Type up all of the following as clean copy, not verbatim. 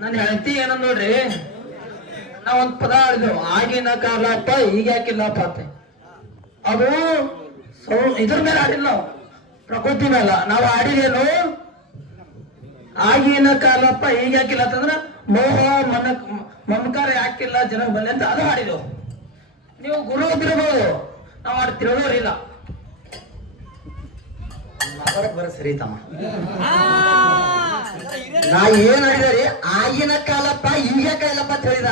ನನ್ನ ಹೆಂಡತಿ ಏನಂದ್ ನೋಡ್ರಿ, ನಾ ಒಂದ್ ಪದ ಆಡಿದ್ವು, ಆಗಿನ ಕಾಲಪ್ಪ ಈಗ ಯಾಕಿಲ್ಲಪ್ಪ ಅಂತ. ಅದು ಇದ್ರ ಮೇಲೆ ಆಡಿಲ್ಲ ನಾವು, ಪ್ರಕೃತಿ ಮೇಲೆ ನಾವು ಆಡಿದೇನು, ಆಗಿನ ಕಾಲಪ್ಪ ಈಗ ಯಾಕಿಲ್ಲ ಅಂತಂದ್ರ ಮೋಹ ಮಮಕಾರ ಯಾಕಿಲ್ಲ ಜನ ಬಂದೆ ಅಂತ ಅದು ಹಾಡಿದೆವು. ನೀವು ಗುರು ಬಿರ್ಬೋದು, ನಾವು ಆಡ್ ತಿಳೋರಿಲ್ಲ. ಬರ ಸರಿ ತಮ್ಮ, ನಾ ಏನ್ ಹೇಳಿದ್ರಿ, ಆಗಿನ ಕಾಲಪ್ಪ ಈಗ ಕಾಲಪ್ಪ ಅಂತ ಹೇಳಿದ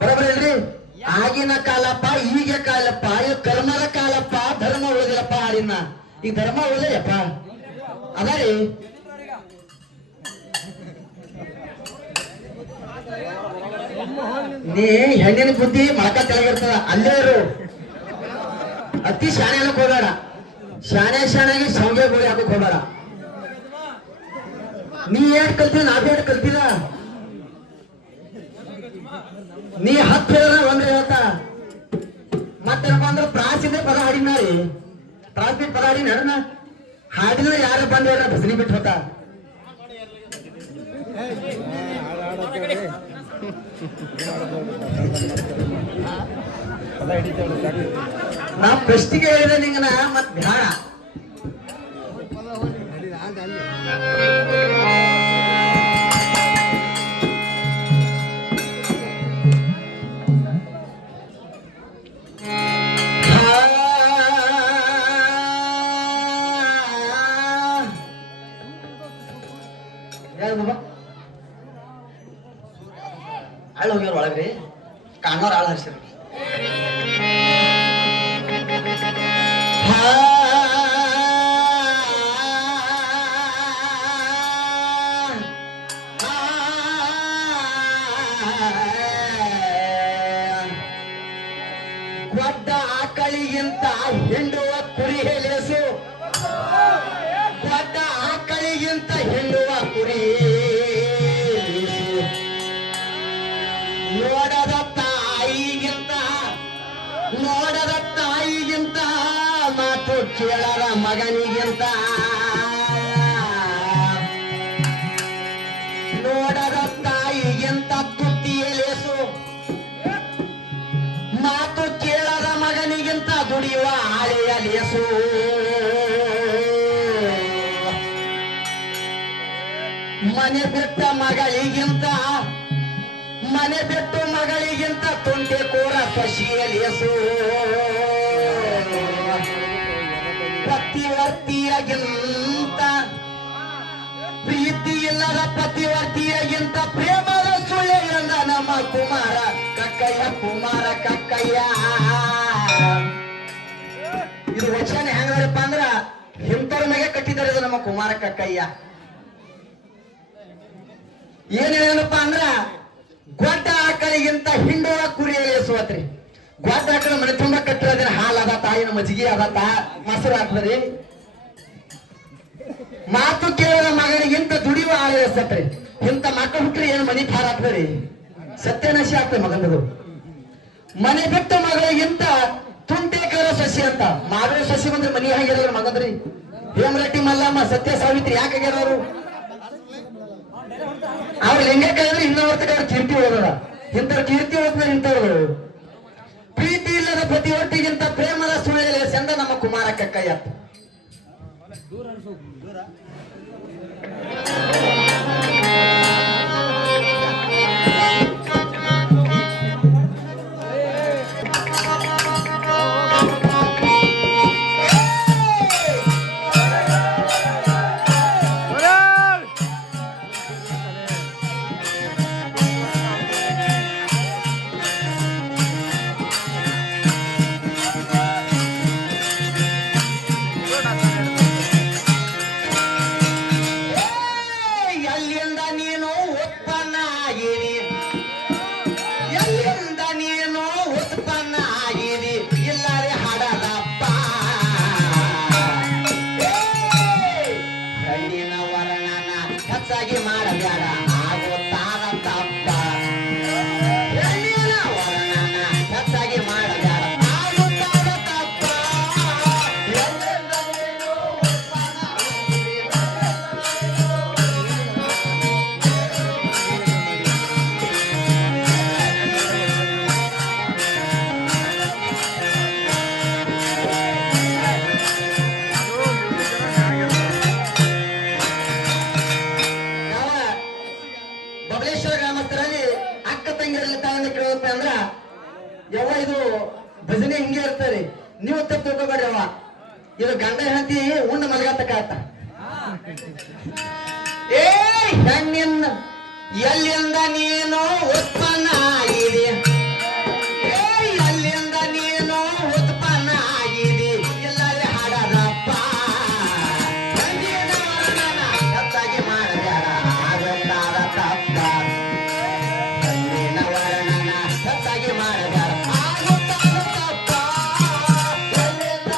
ಬರಬರಲ್ರಿ. ಆಗಿನ ಕಾಲಪ್ಪ ಈಗ ಕಾಲಪ್ಪ, ಇದು ಕರ್ಮದ ಕಾಲಪ್ಪ, ಧರ್ಮ ಉಳಿದಿಲ್ಲಪ್ಪ ಆಡಿನ. ಈಗ ಧರ್ಮ ಉಳಿದಪ್ಪ ಅದ ರೀ. ನೀ ಹೆಣ್ಣಿನ ಬುದ್ಧಿ ಮೊಳಕ ತೆಳಗಿರ್ತದ, ಅಲ್ಲೇ ಇರು. ಅತಿ ಶಾಣೆ ಅನ್ನಕ್ ಹೋಗಬೇಡ, ಶಾಣೆಗೆ ಸೌಂಗೆ ಗೋಳಿ ಹಾಕಕ್ ಹೋಗಬೇಡ. ನೀ ಏಟ್ ಕಲ್ತಿದ, ನಾ ಏಟ್ ಕಲ್ತಿದ. ನೀ 10 ಹೇಳ ಒಂದ್ರೆ ಹೇಳ್ತ, ಮತ್ತೇನಪ್ಪ ಅಂದ್ರೆ ಪ್ರಾಸಿಂದ ಪದ ಹಾಡಿನಾರಿ, ಪ್ರಾಸ್ಬಿಟ್ ಪದ ಹಾಡಿ ನಡನ ಹಾಡಿದ್ರೆ ಯಾರು ಬಂದ ಹೇಳ ಬಸನಿ ಬಿಟ್ಟು ಹೋತ. ನಾ ಪ್ರಶ್ನೆಗೆ ಹೇಳಿದೆ ನಿಂಗನ ಮತ್ ಬ್ಯಾಡ. ಆಳ್ ಹೋಗ್ಯಾರ ಒಳಗ್ರಿ, ಕಾಣೋರ್ ಆಳ್ ಹರ್ಸ್ರಿ. ಕೊಡ್ಡ ಆಕಳಿಗಿಂತ ಹಿಂಡುವ ಕುರಿ ಲೇಸು, ಕೊಡ್ಡ ಆಕಳಿಗಿಂತ ಹಿಂಡುವ ಕುರಿ ನೋಡದ ತಾಯಿಗಿಂತ ಮಾತು ಕೇಳದ ಮಗನಿಗಿಂತ, ನೋಡದ ತಾಯಿಗಿಂತ ತುತ್ತಿಯ ಲೇಸು, ಮಾತು ಕೇಳದ ಮಗನಿಗಿಂತ ದುಡಿಯುವ ಆಳೆಯ ಲೇಸು. ಮನೆ ಬಿಟ್ಟ ಮಗಳಿಗಿಂತ ತುಂಟೆ ಕೋರ ಸೊಸಿಯ ಲೇಸು. ಪತಿವರ್ತಿಯಗಿಂತ ಪ್ರೀತಿ ಇಲ್ಲದ ಪತಿವರ್ತಿಯಗಿಂತ ಪ್ರೇಮದ ಸುಳ್ಳೆಯಿಂದ ನಮ್ಮ ಕುಮಾರ ಕಕ್ಕಯ್ಯ. ಇದು ವಚನ ಹೆಂಗಪ್ಪ ಅಂದ್ರ ಇಂಥವ್ರ ಮ್ಯಾಗೆ ಕಟ್ಟಿದ್ದಾರೆ ಇದು ನಮ್ಮ ಕುಮಾರ ಕಕ್ಕಯ್ಯ. ಏನ್ ಹೇಳಪ್ಪ ಅಂದ್ರ, ಗೊಡ್ಡ ಆಕಳಿಗಿಂತ ಹಿಂಡುವ ಕುರಿ ಲೇಸುವತ್ರಿ. ಗೊಡ್ಡ ಆಕಳ ಮನೆ ತುಂಬಾ ಕಟ್ಟಿರೋದ್ರ ಹಾಲ್ ಅದ, ತಾಯಿನ ಮಜ್ಜಿಗೆ ಅದತ್ತ, ಮೊಸರು ಹಾಕ್ತರಿ. ಮಾತು ಕೇಳದ ಮಗನಿಗಿಂತ ದುಡಿಯುವ ಆಳಸತ್ರಿ. ಇಂಥ ಮಕ್ಕಳು ಹುಟ್ರಿ ಏನ್ ಮನಿ ಭಾರ ಆಗ್ತದ್ರಿ, ಸತ್ಯನಾಶಿ ಆಗ್ತದೆ ಮಗನದು. ಮನೆ ಬಿಟ್ಟ ಮಗಳಿಗಿಂತ ತುಂಟೇಕರ ಸಸಿ ಅಂತ, ಮಾವಿನ ಸಸಿ ಬಂದ್ರೆ ಮನಿ ಆಗಿರೋರು ಮಗದ್ರಿ. ಹೇಮರೆಡ್ಡಿ ಮಲ್ಲಮ್ಮ ಸತ್ಯ ಸಾವಿತ್ರಿ ಯಾಕಾಗ್ಯಾರವರು? ಅವ್ರು ಲಿಂಗಕ್ಕಾದ್ರೆ ಇನ್ನೊರ್ತಕ್ಕೆ ಅವ್ರ ಕೀರ್ತಿ ಹೋಗದ, ಇಂಥವ್ರ ಕೀರ್ತಿ ಹೋಗ್ತಾರೆ ಇಂಥವ್ರು. ಪ್ರೀತಿ ಇಲ್ಲದ ಪ್ರತಿವರ್ತಿಗಿಂತ ಪ್ರೇಮದ ಸುಳ್ಳೆ ಚಂದ ನಮ್ಮ ಕುಮಾರ ಕಕ್ಕಯ್ಯ. ಅಂತ ತಿಳ್ಕೊಬೇಡ್ರವ. ಇದು ಗಂಡ ಹೆಂಡತಿ ಉಂಡ ಮಲಗತ್ತಕ ಆತ. ಏ ಹೆಣ್ಣಿನ ಎಲ್ಲಿಂದ ನೀನು ಉತ್ಪನ್ನ ಆಗಿದೆ, ಏ ಎಲ್ಲಿಂದ ನೀನು ಉತ್ಪನ್ನ ಆಗಿದೆ, ಎಲ್ಲರೇ ಹಾಡದಪ್ಪ. ಗಂಡಿನ ವರ್ಣನ ಹೆಚ್ಚಾಗಿ ಮಾಡಬೇಡ ಆಗುತ್ತಾದ ತಪ್ಪ. ಗಂಡಿನ ವರ್ಣನ ಹೆಚ್ಚಾಗಿ ಮಾಡಬೇಡ ಆಗುತ್ತಾದ ತಪ್ಪ. ಎಲ್ಲಿಂದ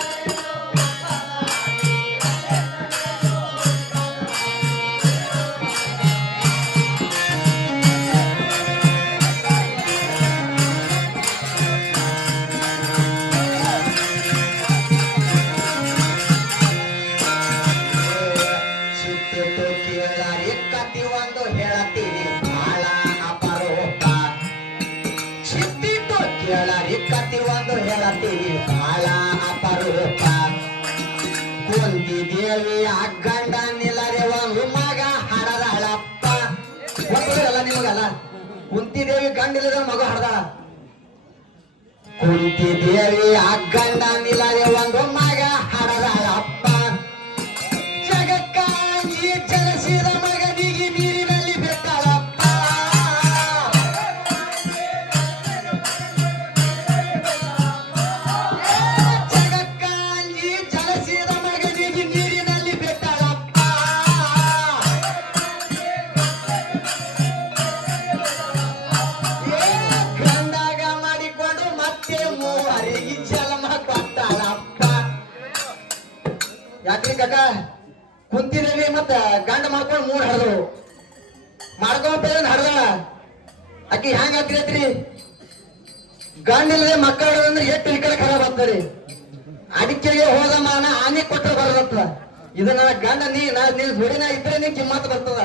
ಚಿತ್ತಿಟ್ಟು ಕೇಳಾರಿ ಕತಿ ಒಂದು ಹೇಳತ್ತೀನಿ ಬಾಳ ಅಪರೂಪ. ಚಿತ್ತಿಟ್ಟು ಕೇಳಾರಿ ಕತಿ ಒಂದು ಹೇಳತ್ತೀನಿ ಬಾಳ ಅಪರೂಪ. ಕುಂತಿ ದೇವಿ ಆ ಗಂಡ ನಿಲ್ಲರೆ ಒಂದು ಮಗ ಹಡದಾಳಪ್ಪ. ಗೊತ್ತಲ್ಲ ನಿಮಗಲ್ಲ, ಕುಂತಿ ದೇವಿ ಗಂಡ ಇಲ್ಲದ ಮಗ ಹಡದಾಳ. ಕುಂತಿ ದೇವಿ ಆ ಗಂಡ ನಿಲ್ಲರೆ ಒಂದು ಮಗ ಹಡದಾಳಪ್ಪ. ಜಗಕ್ಕಾಗಿ ಜನಿಸಿದ ಮಗನಿಗೆ ನೀರಿನಲ್ಲಿ ಬಿಟ್ಟಳಪ್ಪ. ಜಗಕ್ಕಾಗಿ ಜನಿಸಿದ ಮಗನಿಗೆ ನೀರಿನಲ್ಲಿ ಬಿಟ್ಟಳಪ್ಪ. ಗಂಡಾಗ ಮಾಡಿಕೊಂಡು ಮತ್ತೆ ಮೂವರಿಗೆ ಜನ್ಮ ಕೊಟ್ಟಳಪ್ಪ. ಯಾಕ್ರಿ ಕಾಕ, ಕುಂತಿದೇವಿ ಮತ್ತ ಗಂಡ ಮಾಡ್ಕೊಂಡು ಮೂರ್ ಹರಿದ್ರು ಮಾಡ್ಕೊಂಡ್ ಹರಿದಾಳ. ಆಕಿ ಹ್ಯಾಂಗ ಆಗ್ತಿರತ್ರಿ, ಗಂಡ ಇಲ್ಲದೆ ಮಕ್ಕಳು ಅಂದ್ರೆ ಎಷ್ಟು ಈ ಕಡೆ ಖರಾಬ್ ಆಗ್ತದೆ. ಅಡಿಕೆಗೆ ಹೋದ ಮಾನ ಆನೆ ಕೊಟ್ಟರೆ ಬರದತ್ತ. ಇದು ನನ್ನ ಗಂಡ ನೀ ಜೋಡಿನ ಇದ್ರೆ ನೀ ಕಿಮ್ಮತ್ ಬರ್ತದ.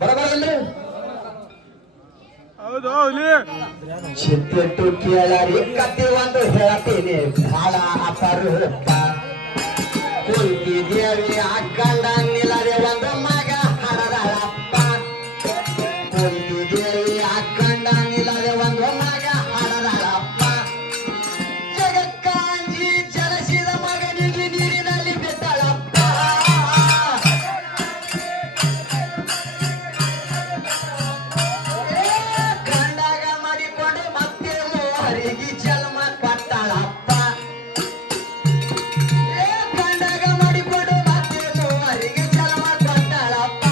ಬರಬಾರದಲ್ರಿ? ಚಿತ್ತಿಟ್ಟು ಕೇಳರಿ ಕತಿ ಒಂದು ಹೇಳ್ತೀನಿ ಬಹಳ ಅಪರೂಪ. ಕುಂತಿ ದೇವಿ ಆ ಗಂಡ ನಿಲ್ಲದೆ ಒಂದು ಮಗ ಹಡದಾಳಪ್ಪ. ಕುಂತಿ ದೇವಿ ಆ ಗಂಡ ನಿಲ್ಲದೆ ಒಂದು ಮಗ ಹಡದಾಳಪ್ಪ. ಜಗಕ್ಕಾಂಜಿ ಜನಿಸಿದ ಮಗನಿಗೆ ನೀರಿನಲ್ಲಿ ಬಿಟ್ಟಳಪ್ಪ. ಗಂಡಾಗ ಮಾಡಿಕೊಂಡು ಮತ್ತೆ ಮೂವರಿಗೆ ಜನ್ಮ ಕೊಟ್ಟಳಪ್ಪ. ಗಂಡಾಗ ಮಾಡಿಕೊಂಡು ಮತ್ತೆ ಮೂವರಿಗೆ ಜನ್ಮ ಕೊಟ್ಟಳಪ್ಪ.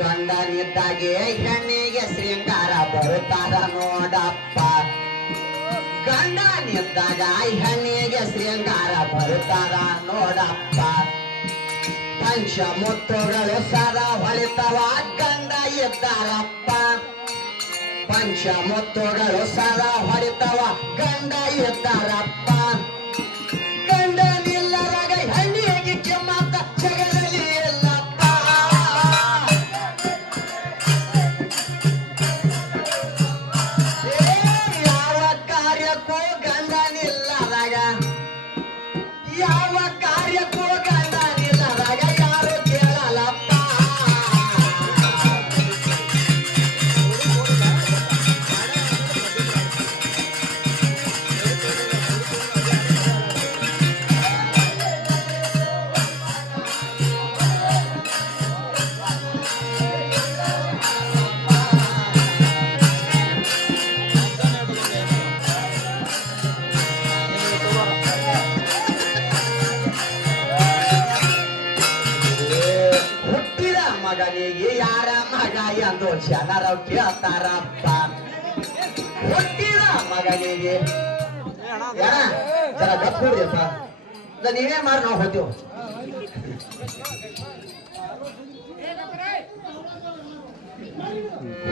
ಗಂಡನಿದ್ದಾಗೆ ಹೆಣ್ಣಿಗೆ ಶೃಂಗಾರ ಬರುತ್ತಾರ ನೋಡಪ್ಪ. ಗಂಡನಿದ್ದಾಗ ಹೆಣ್ಣಿಗೆ ಶೃಂಗಾರ ಬರುತ್ತಾರ ನೋಡಪ್ಪ. ಪಂಚಮುತ್ತುಗಳು ಸದಾ ಹೊಳಿತವ ಗಂಡ ಇದ್ದಾರಪ್ಪ. ಪಂಚಮುತ್ತುಗಳು ಸದಾ ಹೊಳಿತವ ಗಂಡ ಇದ್ದಾರಪ್ಪ. ಗಂಡನಿಲ್ಲದಾಗ ಹೆಣ್ಣಿಗೆ ಕಿಮ್ಮತ್ತ ಜಗದಲ್ಲಿ ಇಲ್ಲಪ್ಪ. ಯಾವ ಕಾರ್ಯಕ್ಕೂ ಗಂಡನಿಲ್ಲದಾಗ, ಯಾವ ಕಾರ್ಯಕ್ಕೂ ಗಂಡನಿಲ್ಲದಾಗ ಯಾರು ಕೇಳಲಪ್ಪ. ಹುಟ್ಟಿದ ಮಗನಿಗೆ ಯಾರ ಮಗ ಎಂದು ಜನರು ಕೇಳ್ತಾರಪ್ಪ. ಹುಟ್ಟಿದ ಮಗನಿಗೆ ಯಾರ ಜರ ಗಪ್ಪಿಡ್ರಿಪ್ಪ, ನೀವೇ ಮಾಡಿ ನಾವು ಹೋಗ್ತೀವಿ.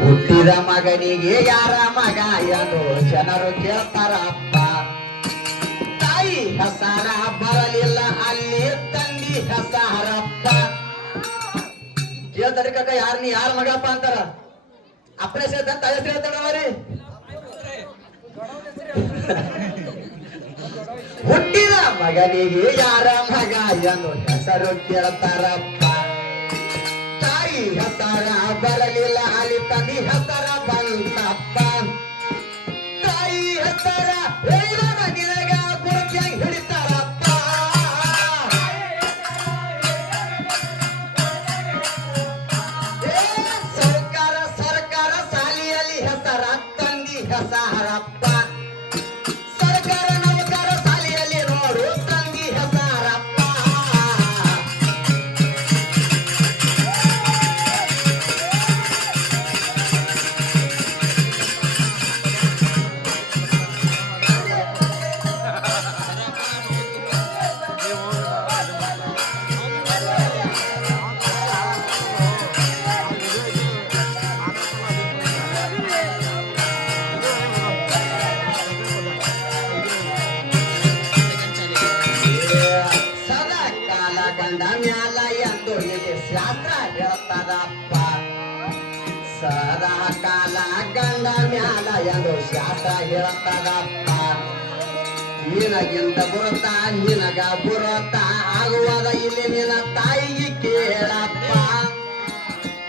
ಹುಟ್ಟಿದ ಮಗನಿಗೆ ಯಾರ ಮಗ ಎಂದು ಜನರು ಕೇಳ್ತಾರಪ್ಪ. ತಾಯಿ ಹೆಸರ ಬರಲಿಲ್ಲ ಅಲ್ಲಿ ತಂದಿ ಹೆಸರಪ್ಪ. ಕೇಳ್ತಾರೆ ಕಾಕ, ನೀ ಯಾರ ಮಗಪ್ಪ ಅಂತಾರ. ಅಪ್ಪನೇ ಸೇರ್ತ ತಾಯಿ ಹೆಸರು ಹೇಳ್ತಾರವ್ರಿ. ಹುಟ್ಟಿದ ಮಗನಿಗೆ ಯಾರ ಮಗ ಎಂದು ಹೆಸರು ಕೇಳ್ತಾರಪ್ಪ. ತಾಯಿ ಹೆಸರ ಬರಲಿಲ್ಲ ಅಲ್ಲಿ ತಂದಿ ಹೆಸರ ಬಂತಪ್ಪ. ತಾಯಿ ಹೆಸರ ಹೇಳಿದಾಗ ನಿನಗ ಗುರುತಿಯಾಗಿ ಹಿಡಿತಾರಪ್ಪ. ಸರ್ಕಾರ ಸಾಲಿಯಲ್ಲಿ ಹೆಸರ ತಂದಿ ಹೆಸರಪ್ಪ. ಸರ್ಕಾರ ನೌಕರ ಸಾಲಿಯಲ್ಲಿ ನೋಡು ತಂದಿ ಹೆಸರಪ್ಪ. ಸದಾ ಕಾಲ ಗಂಡ ಮ್ಯಾಲ ಎಂದು ಇಲ್ಲಿ ಶಾಸ್ತ್ರ ಹೇಳ್ತದಪ್ಪ. ಸದಾ ಕಾಲ ಗಂಡ ಮ್ಯಾಲ ಎಂದು ಶಾಸ್ತ್ರ ಹೇಳ್ತದಪ್ಪ. ನಿನಗಿಂತ ಬುರುತ ನಿನಗ ಬುರುತ ಆಗುವದ ಇಲ್ಲಿ ನಿನ್ನ ತಾಯಿಗೆ ಕೇಳಪ್ಪ.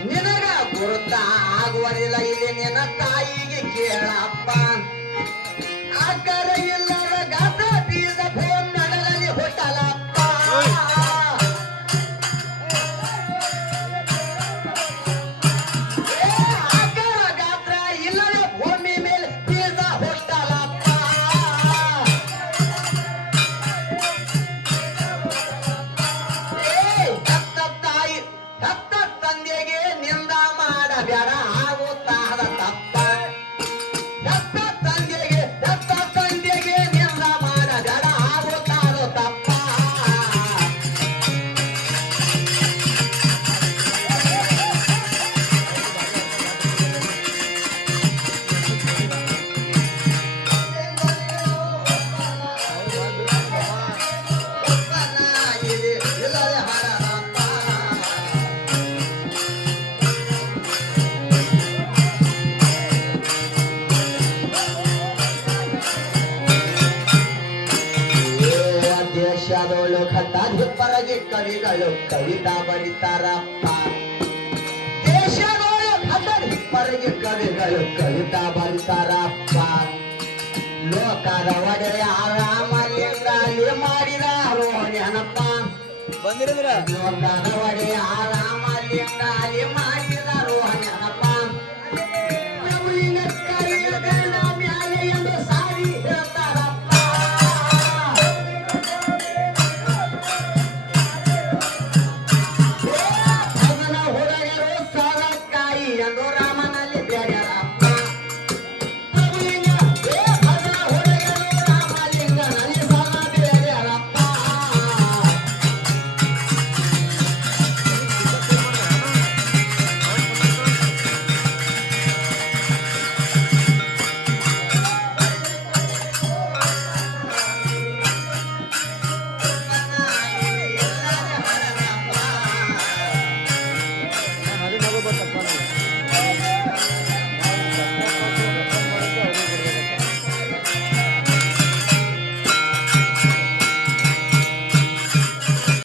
ನಿನಗ ಬುರುತ ಆಗುವದಿಲ್ಲ ಇಲ್ಲಿ ನಿನ್ನ ತಾಯಿಗೆ ಕೇಳಪ್ಪ. ಆಕರ ಇಲ್ಲದ ಗಾತ ಬೀಜ ಭೂಮ್ ನಡಲಲ್ಲಿ ಹುಟ್ಟಲಪ್ಪ. ಆಕರ ಗಾತ್ರ ಇಲ್ಲದ ಭೂಮಿ ಮೇಲೆ ಬೀಜ ಹುಟ್ಟಲಪ್ಪ. ಹೆತ್ತ ತಾಯಿ ಹೆತ್ತ ತಂದೆಗೆ ನಿಂದ ಮಾಡಬೇಡ ಆಗುತ್ತಾದ ತಪ್ಪ. ಹೆತ್ತ ತಂದೆಗೆ ನಿಂದ ಮಾಡಬೇಡ ಆಗುತ್ತಾದ ತಪ್ಪ. ಇದೆ ಇಲ್ಲದೆ ಹರದಪ್ಪ. ದೇಶದೊಳು ಖಡ್ಡಾಧಿಪರಗೆ ಕವಿಗಳು ಕವಿತಾ ಬರೀತಾರಪ್ಪ. ದೇಶದೊಳು ಖಡ್ಡಾಧಿಪರಗೆ ಕವಿಗಳು ಕವಿತಾ ಬರೀತಾರಪ್ಪ. ಲೋಕದ ಒಡೆಯ ರಾಮಲಿಂಗಾಲಿ ಮಾಡಿದ ನೆನಪ. ಲೋಕದ ಒಡೆಯ